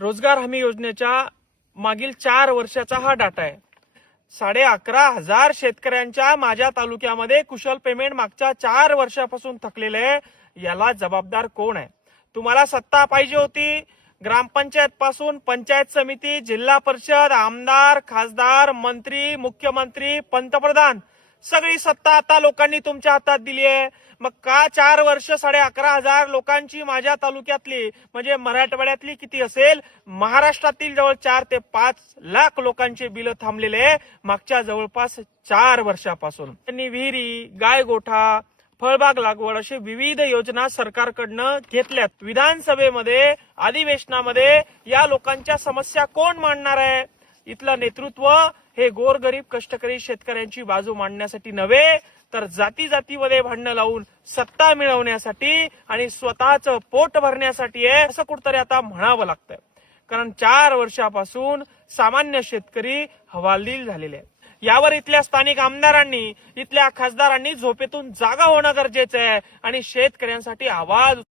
रोजगार हमी योजनेच्या मागील 4 वर्षाचा हा डाटा आहे। 11,500 शेतकऱ्यांच्या माझ्या तालुक्यामध्ये कुशल पेमेंट मागच्या 4 वर्षापासून थकलेले आहे। याला जबाबदार कोण आहे? तुम्हाला सत्ता पाहिजे होती, ग्रामपंचायत पासून पंचायत समिती, जिल्हा परिषद, आमदार, खासदार, मंत्री, मुख्यमंत्री, पंतप्रधान सगळी सत्ता आता लोकांनी तुमच्या हातात दिली आहे। मग का 4 वर्ष 11,500 लोकांची माझ्या तालुक्यातली म्हणजे मराठवाड्यातली किती असेल, महाराष्ट्रातील जवळ 4 ते 5 लाख लोकांचे बिल थांबलेले आहे मागच्या जवळपास 4 वर्षापासून। त्यांनी विहिरी, गायगोठा, फळबाग लागवड असे विविध योजना सरकारकडनं घेतल्यात। विधानसभेमध्ये अधिवेशनामध्ये या लोकांच्या समस्या कोण मांडणार आहे? इथलं नेतृत्व हे गोरगरीब कष्टकरी शेतकऱ्यांची बाजू मांडण्यासाठी नव्हे, तर जाती जातीमध्ये भांडणं लावून सत्ता मिळवण्यासाठी आणि स्वतःचं पोट भरण्यासाठी आहे असं कुठतरी आता म्हणावं लागतंय। कारण 4 वर्षापासून सामान्य शेतकरी हवालदिल झालेले आहे। यावर इथल्या स्थानिक आमदारांनी, इथल्या खासदारांनी झोपेतून जागा होणं गरजेचं आहे आणि शेतकऱ्यांसाठी आवाज